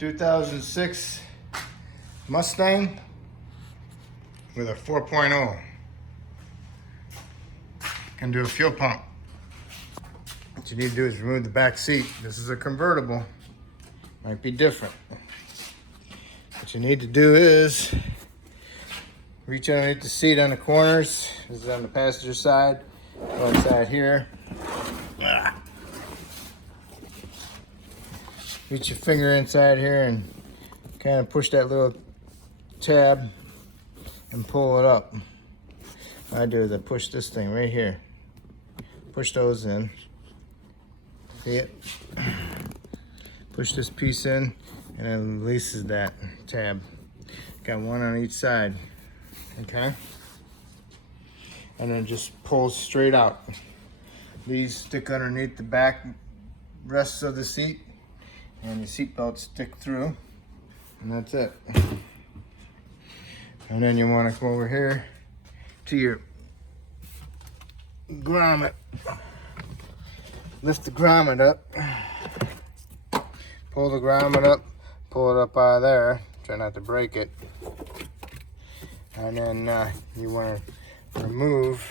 2006 Mustang with a 4.0. Can do a fuel pump. What you need to do is remove the back seat. This is a convertible. Might be different. What you need to do is reach underneath the seat on the corners. This is on the passenger side. Go inside here. Reach your finger inside here and kind of push that little tab and pull it up. What I do is I push this thing right here. Push those in. See it? Push this piece in and it releases that tab. Got one on each side. Okay? And then just pulls straight out. These stick underneath the back rests of the seat, and the seat belts stick through, and that's it. And then you want to come over here to your grommet. Lift the grommet up. Pull the grommet up. Pull it up out of there. Try not to break it. And then you want to remove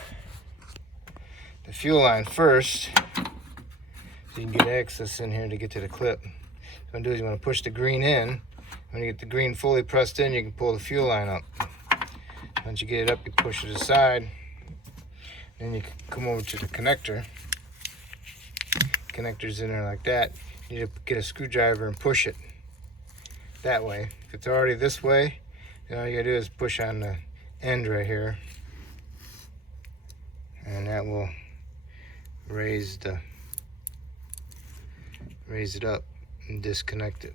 the fuel line first, so you can get access in here to get to the clip. What you want to do is you want to push the green in. When you get the green fully pressed in, you can pull the fuel line up. Once you get it up, you push it aside. Then you can come over to the connector. Connector's in there like that. You need to get a screwdriver and push it that way. If it's already this way, then all you gotta do is push on the end right here, and that will raise it up and disconnect it.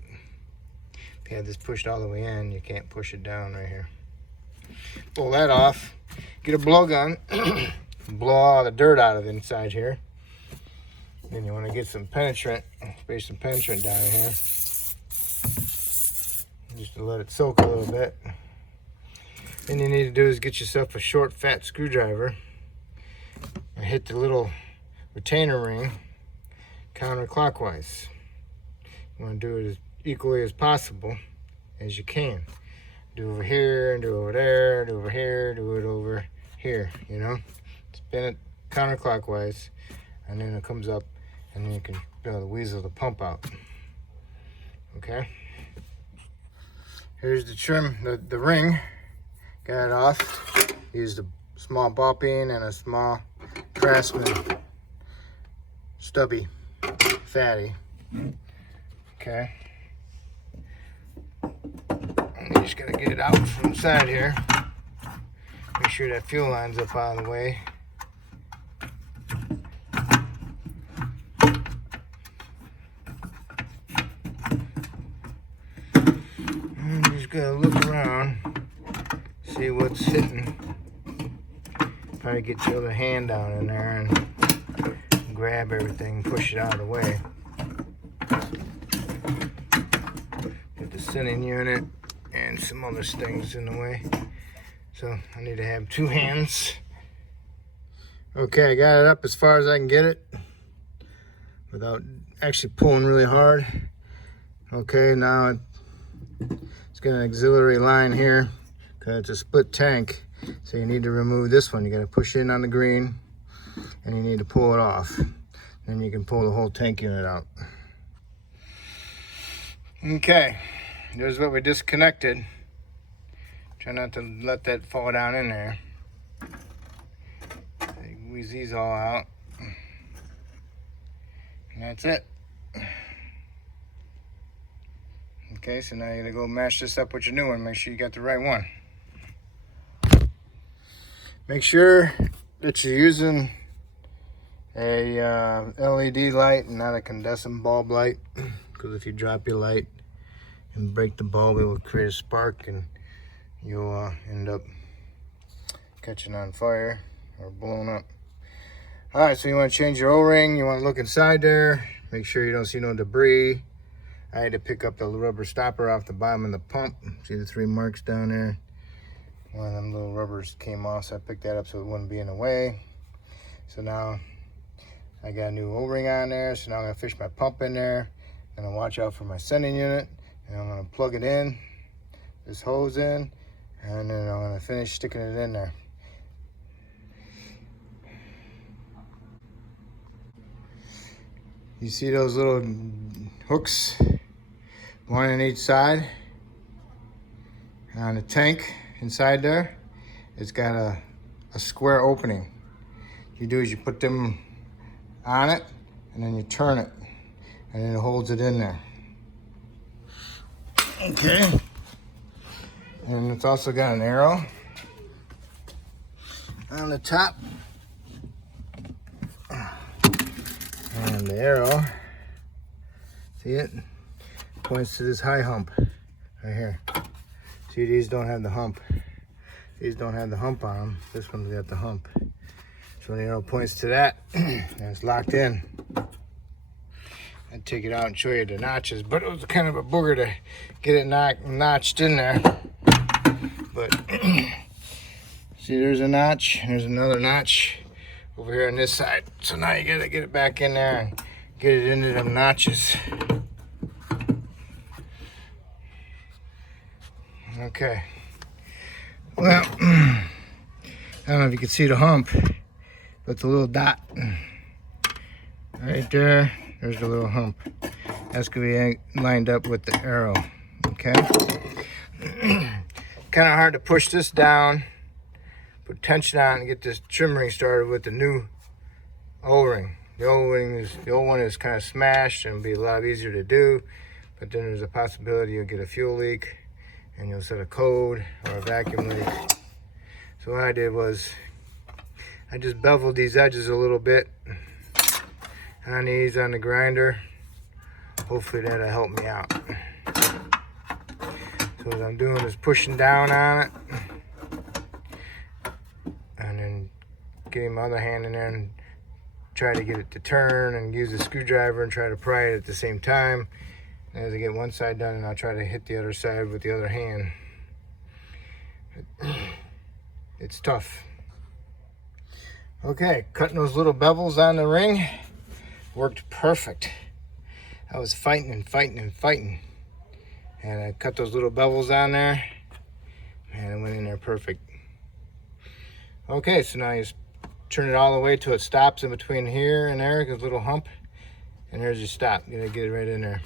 If you have this pushed all the way in, you can't push it down right here. Pull that off. Get a blow gun. Blow all the dirt out of the inside here. Then you want to get some penetrant. Spray some penetrant down in here, just to let it soak a little bit. Then you need to do is get yourself a short, fat screwdriver and hit the little retainer ring counterclockwise. You want to do it as equally as possible as you can. Do over here, do over there, do over here, do it over here, you know? Spin it counterclockwise, and then it comes up, and then you can be able to weasel the pump out. Okay? Here's the trim, the ring. Got it off. Used a small ball peen and a small Craftsman stubby fatty. Okay. And you just gotta get it out from the side here. Make sure that fuel line's up out of the way. And you just gotta look around, see what's hitting. Probably get your other hand down in there and grab everything, push it out of the way. Get the sending unit and some other things in the way. So I need to have two hands. Okay, I got it up as far as I can get it without actually pulling really hard. Okay, now it's got an auxiliary line here because it's a split tank. So you need to remove this one. You got to push in on the green and you need to pull it off. Then you can pull the whole tank unit out. Okay, there's what we disconnected. Try not to let that fall down in there. Squeeze these all out. And that's it. Okay, so now you gotta go match this up with your new one. Make sure you got the right one. Make sure that you're using a LED light and not a incandescent bulb light, because if you drop your light and break the bulb, it will create a spark and you'll end up catching on fire or blowing up. All right, so you want to change your O-ring. You want to look inside there, make sure you don't see no debris. I had to pick up the rubber stopper off the bottom of the pump. See the 3 marks down there? One of them little rubbers came off, so I picked that up so it wouldn't be in the way. So now I got a new O-ring on there, so now I'm gonna fish my pump in there. Gonna watch out for my sending unit. And I'm gonna plug it in, this hose in, and then I'm gonna finish sticking it in there. You see those little hooks, one on each side? On the tank inside there, it's got a square opening. What you do is you put them on it, and then you turn it, and then it holds it in there. Okay. And it's also got an arrow on the top. And the arrow, see it? Points to this high hump right here. See, these don't have the hump. These don't have the hump on them. This one's got the hump. So the arrow points to that, and it's locked in. I'd take it out and show you the notches, but it was kind of a booger to get it notched in there. But see, there's a notch, and there's another notch over here on this side. So now you gotta get it back in there and get it into them notches. Okay. Well, I don't know if you can see the hump, but the little dot right there, there's the little hump. That's gonna be lined up with the arrow, okay? Kind of hard to push this down, put tension on and get this trim ring started with the new O-ring. The old one is kind of smashed and it'll be a lot easier to do, but then there's a possibility you'll get a fuel leak and you'll set a code or a vacuum leak. So what I did was I just beveled these edges a little bit on these on the grinder. Hopefully that'll help me out. So what I'm doing is pushing down on it and then getting my other hand in there and try to get it to turn and use a screwdriver and try to pry it at the same time. As I get one side done, and I'll try to hit the other side with the other hand. It's tough. Okay, cutting those little bevels on the ring worked perfect. I was fighting and fighting and fighting. And I cut those little bevels on there, and it went in there perfect. Okay, so now you turn it all the way till it stops in between here and there, a little hump, and there's your stop. You gotta get it right in there.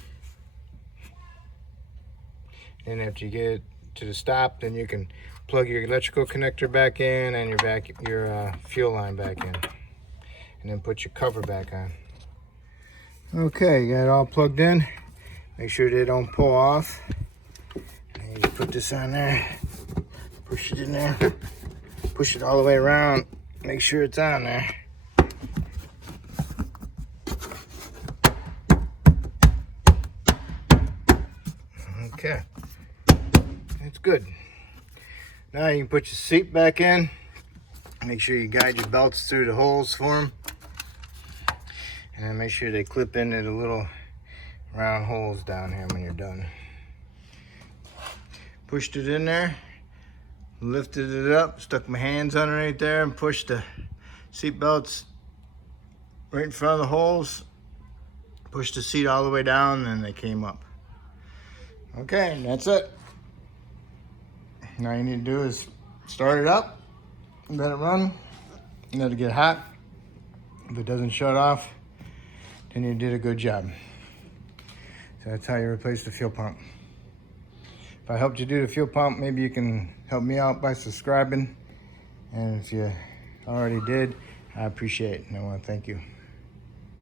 And after you get it to the stop, then you can plug your electrical connector back in and your fuel line back in, and then put your cover back on. Okay, you got it all plugged in. Make sure they don't pull off. And you put this on there, push it in there, push it all the way around. Make sure it's on there. Okay. It's good. Now you can put your seat back in. Make sure you guide your belts through the holes for them. And make sure they clip into the little round holes down here when you're done. Pushed it in there, lifted it up, stuck my hands on it right there and pushed the seat belts right in front of the holes. Pushed the seat all the way down and they came up. Okay, that's it. Now you need to do is start it up, let it run, let it get hot. If it doesn't shut off, then you did a good job. So that's how you replace the fuel pump. If I helped you do the fuel pump, maybe you can help me out by subscribing. And if you already did, I appreciate it and I want to thank you.